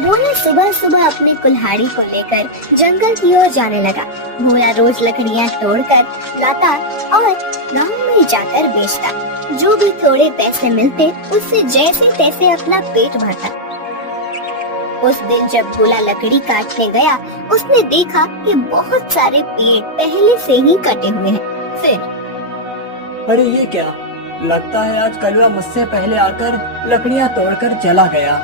भोला सुबह सुबह अपनी कुल्हाड़ी को लेकर जंगल की ओर जाने लगा। भोला रोज लकड़ियाँ तोड़कर लाता और गांव में जाकर बेचता। जो भी थोड़े पैसे मिलते उससे जैसे तैसे अपना पेट भरता। उस दिन जब भोला लकड़ी काटने गया, उसने देखा कि बहुत सारे पेड़ पहले से ही कटे हुए हैं। फिर अरे ये क्या, लगता है आज कलवा मुझसे पहले आकर लकड़ियाँ तोड़कर चला गया।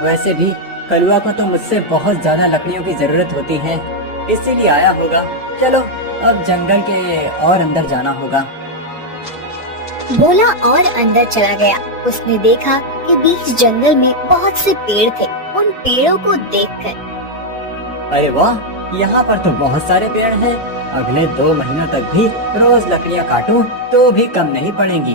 वैसे भी कलवा को तो मुझसे बहुत ज्यादा लकड़ियों की जरूरत होती है, इसीलिए आया होगा। चलो अब जंगल के और अंदर जाना होगा। भोला और अंदर चला गया। उसने देखा कि बीच जंगल में बहुत से पेड़ थे। उन पेड़ों को देखकर अरे वाह, यहाँ पर तो बहुत सारे पेड़ हैं। अगले 2 महीनों तक भी रोज लकड़ियाँ काटूं तो भी कम नहीं पड़ेंगी।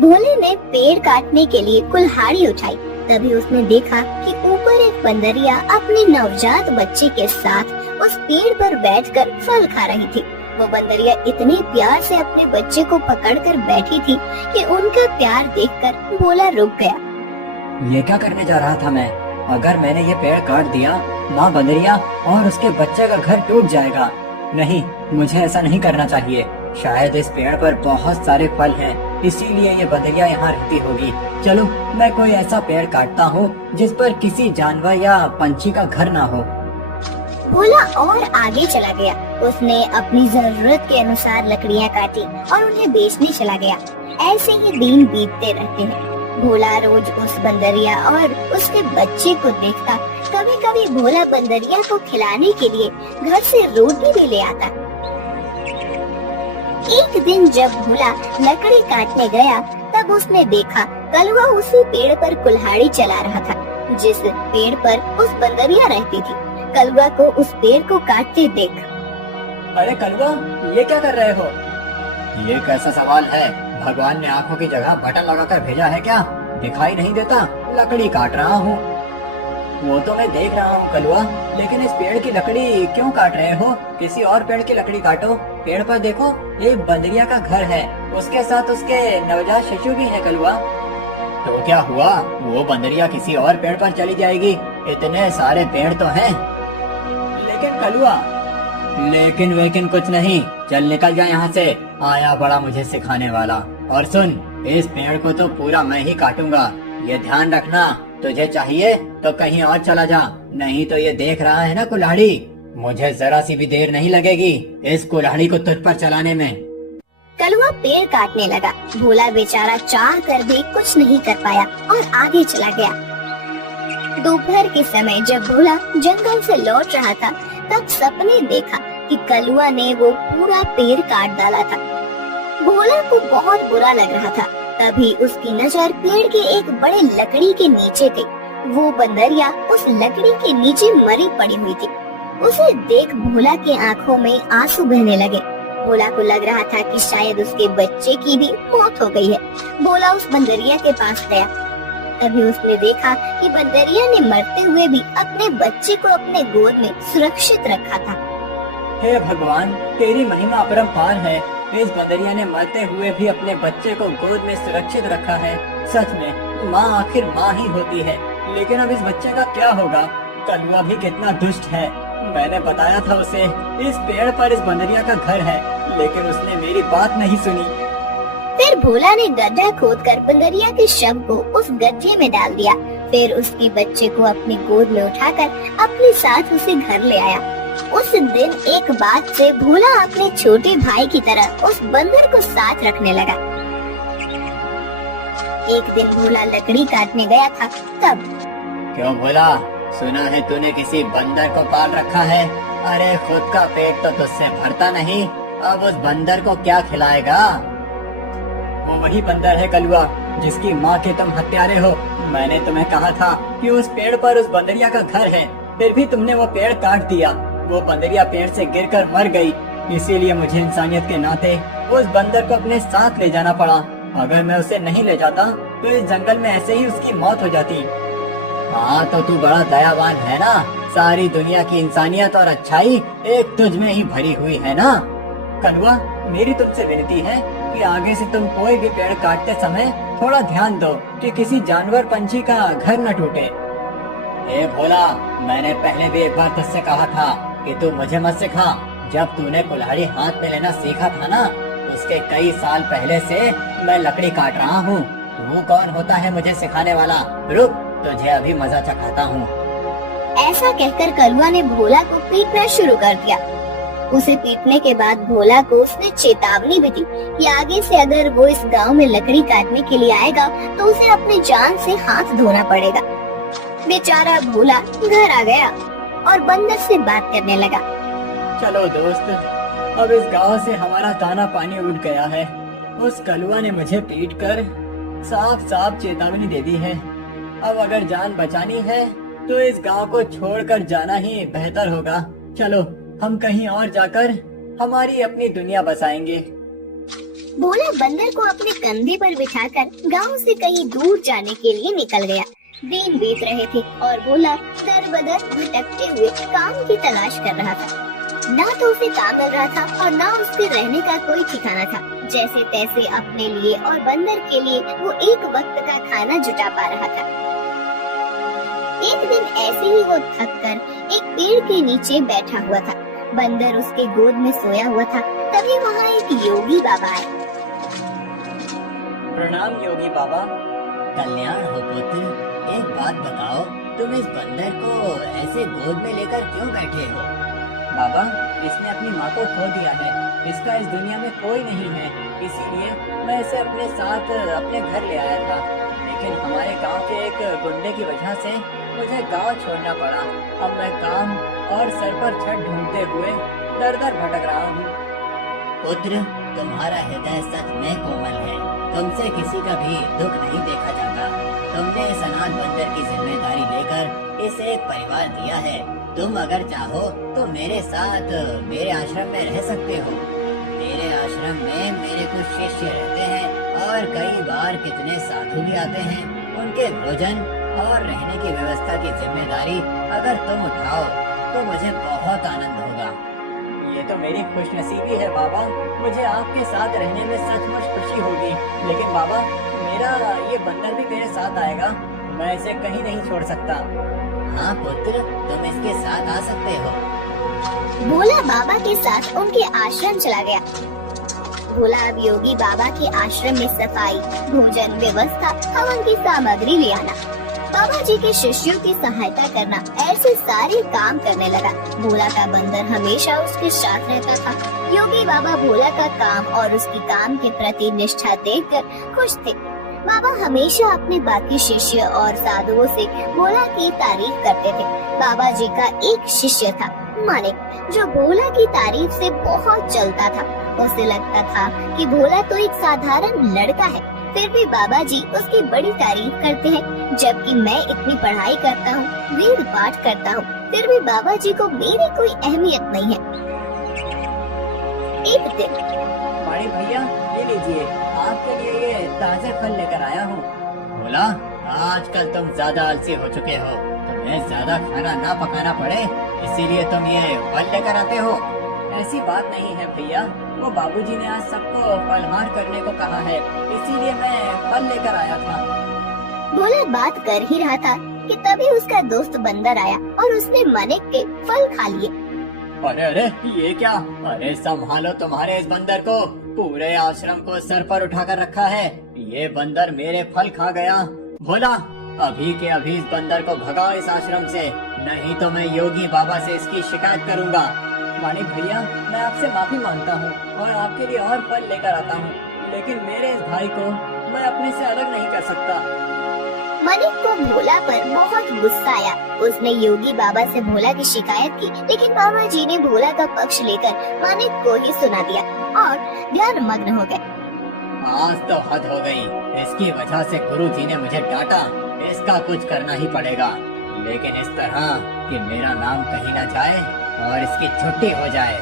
भोले ने पेड़ काटने के लिए कुल्हाड़ी उठाई। तभी उसने देखा कि ऊपर एक बंदरिया अपने नवजात बच्चे के साथ उस पेड़ पर बैठकर फल खा रही थी। वो बंदरिया इतने प्यार से अपने बच्चे को पकड़कर बैठी थी कि उनका प्यार देखकर भोला रुक गया। ये क्या करने जा रहा था मैं? अगर मैंने ये पेड़ काट दिया, माँ बंदरिया और उसके बच्चे का घर टूट जाएगा। नहीं, मुझे ऐसा नहीं करना चाहिए। शायद इस पेड़ पर बहुत सारे फल हैं, इसीलिए ये बंदरिया यहाँ रहती होगी। चलो मैं कोई ऐसा पेड़ काटता हूँ जिस पर किसी जानवर या पंछी का घर ना हो। भोला और आगे चला गया। उसने अपनी जरूरत के अनुसार लकड़ियाँ काटी और उन्हें बेचने चला गया। ऐसे ही दिन बीतते रहते हैं। भोला रोज उस बंदरिया और उसके बच्चे को देखता। कभी कभी भोला बंदरिया को खिलाने के लिए घर से रोटी भी ले आता। एक दिन जब भोला लकड़ी काटने गया, तब उसने देखा कलवा उसी पेड़ पर कुल्हाड़ी चला रहा था जिस पेड़ पर उस बंदरिया रहती थी। कलवा को उस पेड़ को काटते देख, अरे कलवा, ये क्या कर रहे हो? ये कैसा सवाल है? भगवान ने आँखों की जगह बटन लगाकर भेजा है क्या? दिखाई नहीं देता? लकड़ी काट रहा हूँ। वो तो मैं देख रहा हूँ कलवा, लेकिन इस पेड़ की लकड़ी क्यों काट रहे हो? किसी और पेड़ की लकड़ी काटो। पेड़ पर देखो, एक बंदरिया का घर है, उसके साथ उसके नवजात शिशु भी है कलवा। तो क्या हुआ? वो बंदरिया किसी और पेड़ पर चली जाएगी। इतने सारे पेड़ तो हैं। लेकिन कलवा, लेकिन वेकिन कुछ नहीं। चल निकल जा यहाँ से। आया बड़ा मुझे सिखाने वाला। और सुन, इस पेड़ को तो पूरा मैं ही काटूंगा, ये ध्यान रखना। तुझे चाहिए तो कहीं और चला जा, नहीं तो ये देख रहा है ना कुल्हाड़ी, मुझे जरा सी भी देर नहीं लगेगी इस कुल्हाड़ी को तुझ पर चलाने में। कलवा पेड़ काटने लगा। भोला बेचारा चाह कर भी कुछ नहीं कर पाया और आगे चला गया। दोपहर के समय जब भोला जंगल से लौट रहा था, तब सपने देखा कि कलवा ने वो पूरा पेड़ काट डाला था। भोला को बहुत बुरा लग रहा था। तभी उसकी नजर पेड़ के एक बड़े लकड़ी के नीचे थी। वो बंदरिया उस लकड़ी के नीचे मरी पड़ी हुई थी। उसे देख भोला के आंखों में आंसू बहने लगे। भोला को लग रहा था कि शायद उसके बच्चे की भी मौत हो गई है। भोला उस बंदरिया के पास गया। तभी उसने देखा कि बंदरिया ने मरते हुए भी अपने बच्चे को अपने गोद में सुरक्षित रखा था। हे भगवान, तेरी महिमा अपरंपार है। इस बंदरिया ने मरते हुए भी अपने बच्चे को गोद में सुरक्षित रखा है। सच में माँ आखिर माँ ही होती है। लेकिन अब इस बच्चे का क्या होगा? कलवा भी कितना दुष्ट है। मैंने बताया था उसे इस पेड़ पर इस बंदरिया का घर है, लेकिन उसने मेरी बात नहीं सुनी। फिर भोला ने गड्ढा खोदकर बंदरिया के शव को उस गड्ढे में डाल दिया। फिर उसके बच्चे को अपनी गोद में उठाकर अपने साथ उसे घर ले आया। उस दिन एक बात से भोला अपने छोटे भाई की तरह उस बंदर को साथ रखने लगा। एक दिन भोला लकड़ी काटने गया था। तब क्यों भोला, सुना है तूने किसी बंदर को पाल रखा है? अरे खुद का पेट तो तुझसे भरता नहीं, अब उस बंदर को क्या खिलाएगा? वो वही बंदर है कलवा, जिसकी माँ के तुम हत्यारे हो। मैंने तुम्हें कहा था कि उस पेड़ पर उस बंदरिया का घर है, फिर भी तुमने वो पेड़ काट दिया। वो बंदरिया पेड़ से गिरकर मर गई, इसीलिए मुझे इंसानियत के नाते उस बंदर को अपने साथ ले जाना पड़ा। अगर मैं उसे नहीं ले जाता तो इस जंगल में ऐसे ही उसकी मौत हो जाती। हाँ तो तू बड़ा दयावान है ना, सारी दुनिया की इंसानियत और अच्छाई एक तुझ में ही भरी हुई है ना। कलवा, मेरी तुमसे विनती है कि आगे से तुम कोई भी पेड़ काटते समय थोड़ा ध्यान दो कि किसी जानवर पंछी का घर न टूटे। ए भोला, मैंने पहले भी एक बार तुझसे कहा था कि तू मुझे मत सिखा। जब तूने कुल्हाड़ी हाथ में लेना सीखा था ना, उसके कई साल पहले से मैं लकड़ी काट रहा हूँ। तू कौन होता है मुझे सिखाने वाला? रुक, तुझे अभी मजा चखाता हूँ। ऐसा कहकर कलुआ ने भोला को पीटना शुरू कर दिया। उसे पीटने के बाद भोला को उसने चेतावनी भी दी कि आगे से अगर वो इस गांव में लकड़ी काटने के लिए आएगा तो उसे अपनी जान से हाथ धोना पड़ेगा। बेचारा भोला घर आ गया और बंदर से बात करने लगा। चलो दोस्त, अब इस गांव से हमारा दाना पानी उठ गया है। उस कलुआ ने मुझे पीटकर साफ साफ चेतावनी दे दी है। अब अगर जान बचानी है तो इस गांव को छोड़कर जाना ही बेहतर होगा। चलो, हम कहीं और जाकर हमारी अपनी दुनिया बसाएंगे। भोला बंदर को अपने कंधे पर बिठाकर गांव से कहीं दूर जाने के लिए निकल गया। दिन बीत रहे थे और भोला दर बदर भटकते हुए काम की तलाश कर रहा था। ना तो उसे काम मिल रहा था और ना उसके रहने का कोई ठिकाना था। जैसे तैसे अपने लिए और बंदर के लिए वो एक वक्त का खाना जुटा पा रहा था। एक दिन ऐसे ही वो थक कर एक पेड़ के नीचे बैठा हुआ था। बंदर उसके गोद में सोया हुआ था। तभी वहाँ एक योगी बाबा आए। प्रणाम योगी बाबा। कल्याण हो पुत्र। एक बात बताओ, तुम इस बंदर को ऐसे गोद में लेकर क्यों बैठे हो? बाबा, इसने अपनी माँ को खो दिया है। इसका इस दुनिया में कोई नहीं है, इसीलिए मैं इसे अपने साथ अपने घर ले आया था। लेकिन हमारे गांव के एक गुंडे की वजह से मुझे गांव छोड़ना पड़ा। अब मैं काम और सर पर छत ढूंढते हुए दर दर भटक रहा हूँ। पुत्र, तुम्हारा हृदय सच में कोमल है। तुमसे किसी का भी दुख नहीं देखा जाता। तुमने इस अनाथ बंदर की जिम्मेदारी लेकर इसे एक परिवार दिया है। तुम अगर चाहो तो मेरे साथ मेरे आश्रम में रह सकते हो। मेरे आश्रम में मेरे कुछ शिष्य रहते हैं और कई बार कितने साधु भी आते हैं। उनके भोजन और रहने की व्यवस्था की जिम्मेदारी अगर तुम उठाओ तो मुझे बहुत आनंद होगा। ये तो मेरी खुशनसीबी है बाबा। मुझे आपके साथ रहने में सचमुच खुशी होगी। लेकिन बाबा, मेरा ये बंदर भी मेरे साथ आएगा। मैं इसे कहीं नहीं छोड़ सकता। हाँ पुत्र, तुम इसके साथ आ सकते हो। भोला बाबा के साथ उनके आश्रम चला गया। भोला अब योगी बाबा के आश्रम में सफाई, भोजन व्यवस्था, हवन की सामग्री ले आना, बाबा जी के शिष्यों की सहायता करना, ऐसे सारे काम करने लगा। भोला का बंदर हमेशा उसके साथ रहता था। योगी बाबा भोला का काम और उसकी काम के प्रति निष्ठा देखकर खुश थे। बाबा हमेशा अपने बाकी शिष्य और साधुओं से भोला की तारीफ करते थे। बाबा जी का एक शिष्य था मानिक, जो भोला की तारीफ से बहुत जलता था। उसे लगता था कि भोला तो एक साधारण लड़का है, फिर भी बाबा जी उसकी बड़ी तारीफ करते हैं। जबकि मैं इतनी पढ़ाई करता हूँ, वेद पाठ करता हूँ, फिर भी बाबा जी को मेरी कोई अहमियत नहीं है। एक दिन, बड़े भैया, ये लीजिए, आपके लिए ये ताजे फल लेकर आया हूँ। भोला, आजकल तुम ज्यादा आलसी हो चुके हो। तुम्हें ज्यादा खाना ना पकाना पड़े, इसीलिए तुम ये फल लेकर आते हो। ऐसी बात नहीं है भैया, वो बाबूजी ने आज सबको फलहार करने को कहा है, इसीलिए मैं फल लेकर आया था। भोला बात कर ही रहा था कि तभी उसका दोस्त बंदर आया और उसने मानिक के फल खा लिए। अरे अरे, ये क्या? अरे संभालो तुम्हारे इस बंदर को। पूरे आश्रम को सर पर उठाकर रखा है। ये बंदर मेरे फल खा गया। भोला, अभी के अभी इस बंदर को भगाओ इस आश्रम से, नहीं तो मैं योगी बाबा से इसकी शिकायत करूँगा। मानिक भैया, मैं आपसे माफी मांगता हूँ और आपके लिए और फल लेकर आता हूँ, लेकिन मेरे इस भाई को मैं अपने से अलग नहीं कर सकता। मानिक को भोला पर बहुत गुस्सा आया। उसने योगी बाबा से भोला की शिकायत की, लेकिन बाबा जी ने भोला का पक्ष लेकर मानिक को ही सुना दिया और ध्यान मग्न हो गए। आज तो हद हो गई। इसकी वजह से गुरु जी ने मुझे डांटा। इसका कुछ करना ही पड़ेगा, लेकिन इस तरह कि मेरा नाम कहीं न जाए और इसकी छुट्टी हो जाए।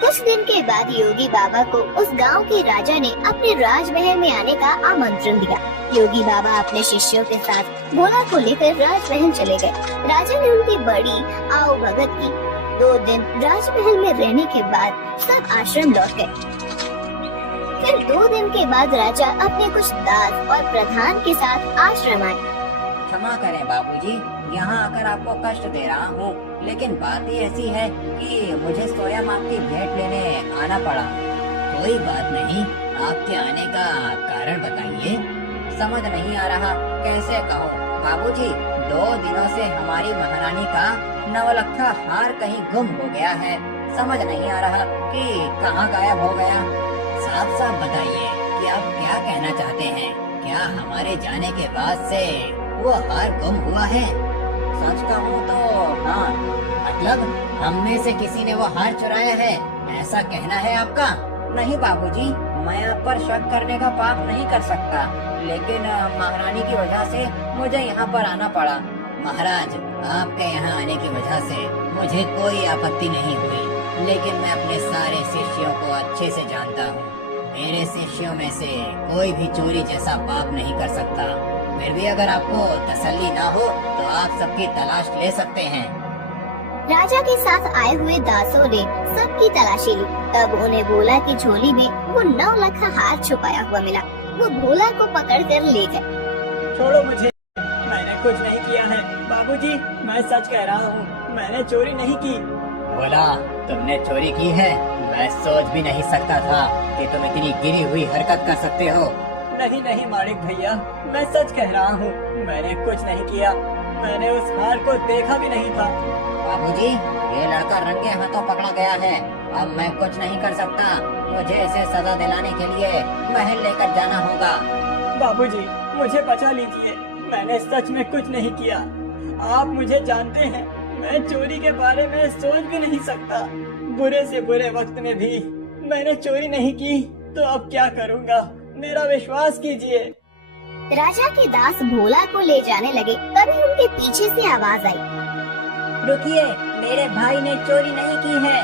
कुछ दिन के बाद योगी बाबा को उस गांव के राजा ने अपने राजमहल में आने का आमंत्रण दिया। योगी बाबा अपने शिष्यों के साथ भोला को लेकर राजमहल चले गए। राजा ने उनकी बड़ी आओ भगत की। 2 दिन राजमहल में रहने के बाद सब आश्रम लौट गए। फिर 2 दिन के बाद राजा अपने कुछ दास और प्रधान के साथ आश्रम आए। क्षमा करें बाबूजी, यहाँ आकर आपको कष्ट दे रहा हूँ, लेकिन बात ही ऐसी है कि मुझे सोया माँ की भेंट लेने आना पड़ा। कोई बात नहीं, आपके आने का कारण बताइए। समझ नहीं आ रहा कैसे कहूँ बाबूजी, 2 दिनों से हमारी महारानी का नवलखा हार कहीं गुम हो गया है। समझ नहीं आ रहा कि कहाँ गायब हो गया। साफ साफ बताइए कि आप क्या कहना चाहते हैं। क्या हमारे जाने के बाद से वो हार गुम हुआ है? सच कहूँ तो हाँ। मतलब हम में से किसी ने वो हार चुराया है, ऐसा कहना है आपका? नहीं बाबूजी, मैं आप पर शक करने का पाप नहीं कर सकता, लेकिन महारानी की वजह से मुझे यहाँ पर आना पड़ा। महाराज, आपके यहाँ आने की वजह से मुझे कोई आपत्ति नहीं हुई, लेकिन मैं अपने सारे शिष्यों को अच्छे से जानता हूँ। मेरे शिष्यों में से कोई भी चोरी जैसा पाप नहीं कर सकता। फिर भी अगर आपको तसल्ली ना हो तो आप सबकी तलाश ले सकते हैं। राजा के साथ आए हुए दासों ने सबकी तलाशी ली। तब उन्हें भोला की झोली में वो 9 लखा हार छुपाया हुआ मिला। वो भोला को पकड़कर ले गए। छोड़ो मुझे, मैंने कुछ नहीं किया है बाबूजी, मैं सच कह रहा हूँ, मैंने चोरी नहीं की। भोला, तुमने चोरी की है? मैं सोच भी नहीं सकता था कि तुम इतनी गिरी हुई हरकत कर सकते हो। नहीं नहीं मालिक भैया, मैं सच कह रहा हूँ, मैंने कुछ नहीं किया, मैंने उस हार को देखा भी नहीं था। बाबूजी, ये लड़का रंगे हाथों पकड़ा गया है, अब मैं कुछ नहीं कर सकता। मुझे इसे सजा दिलाने के लिए महल लेकर जाना होगा। बाबूजी, मुझे बचा लीजिए, मैंने सच में कुछ नहीं किया। आप मुझे जानते हैं, मैं चोरी के बारे में सोच भी नहीं सकता। बुरे से बुरे वक्त में भी मैंने चोरी नहीं की, तो अब क्या करूँगा, मेरा विश्वास कीजिए। राजा के दास भोला को ले जाने लगे। तभी उनके पीछे से आवाज आई, रुकिए, मेरे भाई ने चोरी नहीं की है।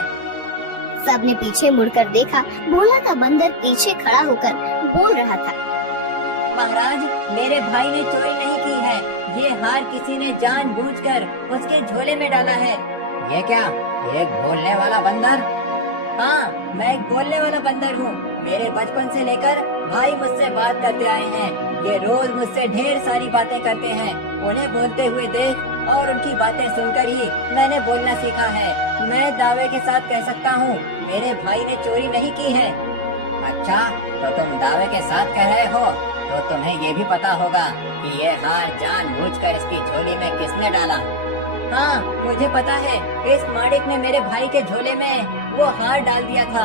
सबने पीछे मुड़कर देखा। भोला का बंदर पीछे खड़ा होकर बोल रहा था, महाराज, मेरे भाई ने चोरी नहीं की है, ये हार किसी ने जानबूझकर उसके झोले में डाला है। ये क्या, एक बोलने वाला बंदर? हाँ, मैं एक बोलने वाला बंदर हूँ। मेरे बचपन से लेकर भाई मुझसे बात करते आए हैं। ये रोज मुझसे ढेर सारी बातें करते हैं। उन्हें बोलते हुए देख और उनकी बातें सुनकर ही मैंने बोलना सीखा है। मैं दावे के साथ कह सकता हूँ, मेरे भाई ने चोरी नहीं की है। अच्छा, तो तुम दावे के साथ कह रहे हो, तो तुम्हें ये भी पता होगा कि ये हार जानबूझकर इसकी झोली में किसने डाला? हाँ, मुझे पता है, इस माड़िक ने मेरे भाई के झोले में वो हार डाल दिया था।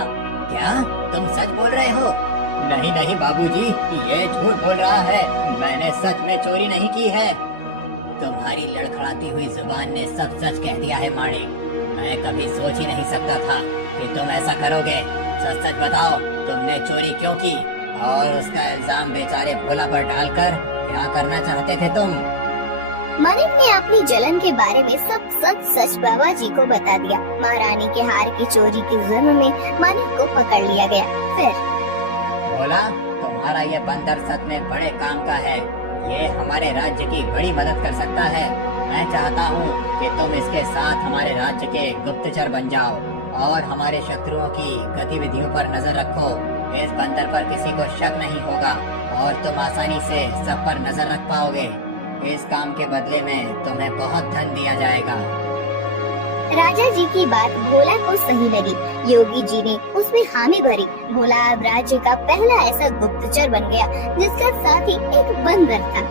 क्या तुम सच बोल रहे हो? नहीं नहीं बाबूजी, ये झूठ बोल रहा है, मैंने सच में चोरी नहीं की है। तुम्हारी लड़खड़ाती हुई जुबान ने सब सच कह दिया है माड़िक। मैं कभी सोच ही नहीं सकता था कि तुम ऐसा करोगे। सच सच बताओ, तुमने चोरी क्यों की और उसका इल्जाम बेचारे भोला पर डालकर क्या करना चाहते थे तुम? मानिक ने अपनी जलन के बारे में सब सच सच बाबा जी को बता दिया। महारानी के हार की चोरी के जुर्म में मानिक को पकड़ लिया गया। फिर भोला, तुम्हारा ये बंदर सच में बड़े काम का है। ये हमारे राज्य की बड़ी मदद कर सकता है। मैं चाहता हूँ कि तुम इसके साथ हमारे राज्य के गुप्तचर बन जाओ और हमारे शत्रुओं की गतिविधियों पर नजर रखो। इस बंदर पर किसी को शक नहीं होगा और तुम आसानी से सब पर नजर रख पाओगे। इस काम के बदले में तुम्हें बहुत धन दिया जाएगा। राजा जी की बात भोला को सही लगी। योगी जी ने उसमें हामी भरी। भोला अब राज्य का पहला ऐसा गुप्तचर बन गया जिसका साथी एक बंदर था।